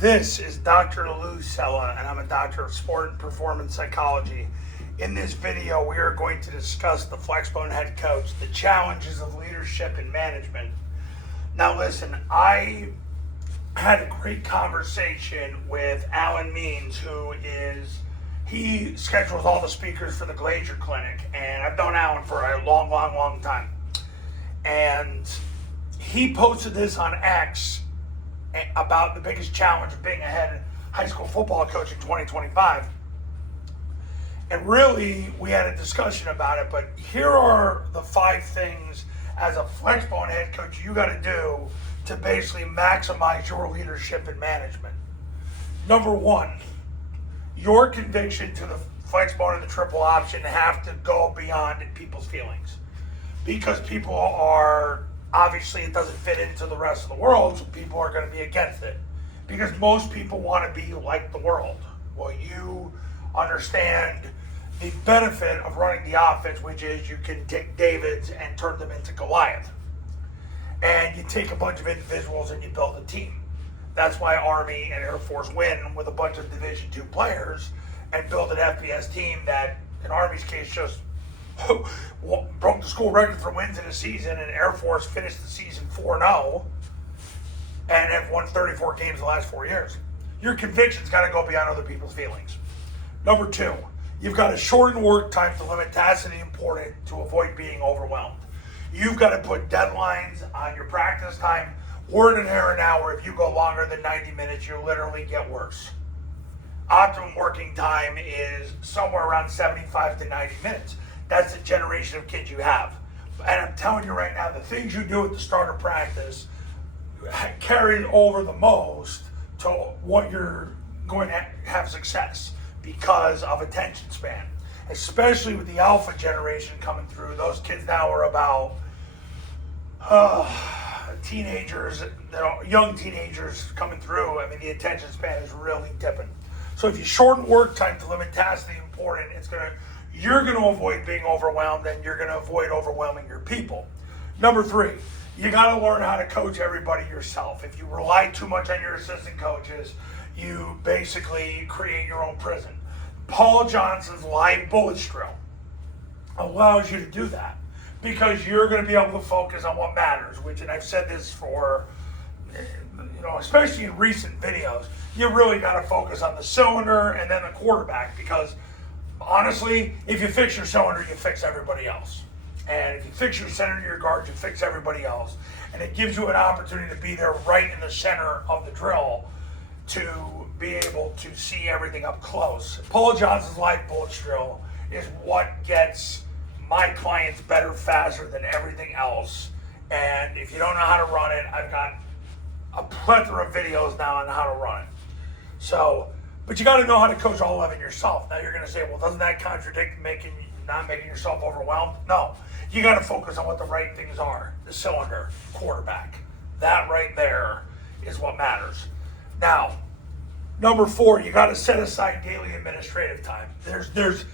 This is Dr. Lou Sella, and I'm a doctor of sport and performance psychology. In this video, we are going to discuss the Flexbone head coach, the challenges of leadership and management. Now listen, I had a great conversation with Alan Means, he schedules all the speakers for the Glacier Clinic, and I've known Alan for a long time. And he posted this on X about the biggest challenge of being a head high school football coach in 2025. And really, we had a discussion about it, but here are the 5 things as a Flexbone head coach you got to do to basically maximize your leadership and management. Number 1, your conviction to the Flexbone and the triple option have to go beyond people's feelings. Because people are, obviously it doesn't fit into the rest of the world, so people are going to be against it. Because most people want to be like the world. Well, you understand the benefit of running the offense, which is you can take Davids and turn them into Goliath. And you take a bunch of individuals and you build a team. That's why Army and Air Force win with a bunch of Division II players and build an FBS team that, in Army's case, just broke the school record for wins in a season, and Air Force finished the season 4-0 and have won 34 games in the last 4 years. Your conviction's got to go beyond other people's feelings. Number 2, you've got to shorten work time to limit tasks that are important to avoid being overwhelmed. You've got to put deadlines on your practice time. Word and error now, where if you go longer than 90 minutes, you literally get worse. Optimum working time is somewhere around 75 to 90 minutes. That's the generation of kids you have. And I'm telling you right now, the things you do at the start of practice carry over the most to what you're going to have success because of attention span. Especially with the alpha generation coming through. Those kids now are about teenagers, young teenagers coming through. I mean, the attention span is really dipping. So if you shorten work time to limit tasks that are important, you're going to avoid being overwhelmed, and you're going to avoid overwhelming your people. Number 3, you got to learn how to coach everybody yourself. If you rely too much on your assistant coaches, you basically create your own prison. Paul Johnson's live bullets drill allows you to do that because you're going to be able to focus on what matters, and I've said this for, especially in recent videos, you really got to focus on the cylinder and then the quarterback, because honestly, if you fix your cylinder, you fix everybody else. And if you fix your center and your guard, you fix everybody else. And it gives you an opportunity to be there right in the center of the drill to be able to see everything up close. Paul Johnson's live bullets drill is what gets my clients better faster than everything else. And if you don't know how to run it, I've got a plethora of videos now on how to run it. But you got to know how to coach all 11 yourself. Now you're going to say, well, doesn't that contradict not making yourself overwhelmed? No. You got to focus on what the right things are. The cylinder, quarterback. That right there is what matters. Now, number 4, you got to set aside daily administrative time. There's the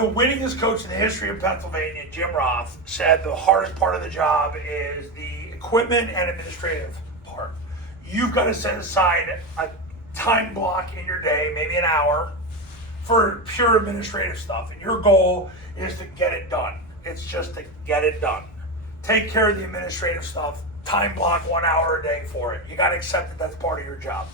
winningest coach in the history of Pennsylvania, Jim Roth, said the hardest part of the job is the equipment and administrative part. You've got to set aside a time block in your day, maybe an hour, for pure administrative stuff. And your goal is to get it done. It's just to get it done. Take care of the administrative stuff. Time block 1 hour a day for it. You got to accept that that's part of your job.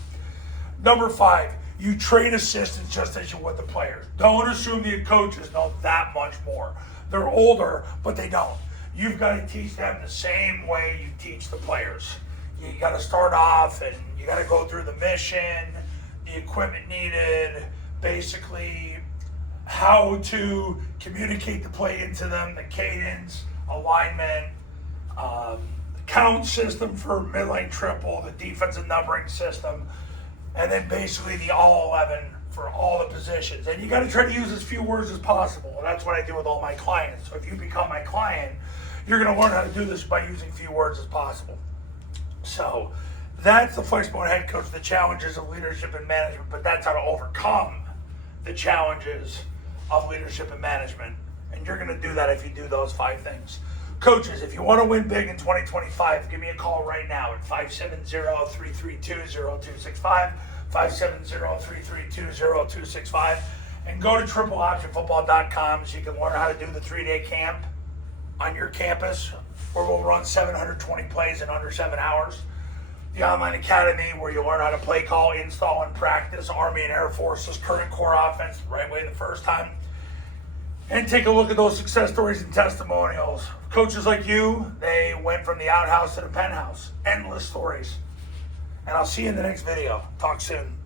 Number 5, you train assistants just as you would the players. Don't assume the coaches know that much more. They're older, but they don't. You've got to teach them the same way you teach the players. You got to start off and you got to go through the mission, the equipment needed, basically how to communicate the play into them, the cadence, alignment, the count system for midline triple, the defensive numbering system, and then basically the all 11 for all the positions. And you got to try to use as few words as possible. And that's what I do with all my clients. So if you become my client, you're going to learn how to do this by using few words as possible. So that's the Flexbone head coach, the challenges of leadership and management, but that's how to overcome the challenges of leadership and management. And you're going to do that if you do those 5 things. Coaches, if you want to win big in 2025, give me a call right now at 570-332-0265. 570-332-0265. And go to tripleoptionfootball.com so you can learn how to do the 3-day camp on your campus, where we'll run 720 plays in under 7 hours. The online academy, where you learn how to play call, install, and practice Army and Air Force's current core offense the right way the first time. And take a look at those success stories and testimonials. Coaches like you, they went from the outhouse to the penthouse. Endless stories. And I'll see you in the next video. Talk soon.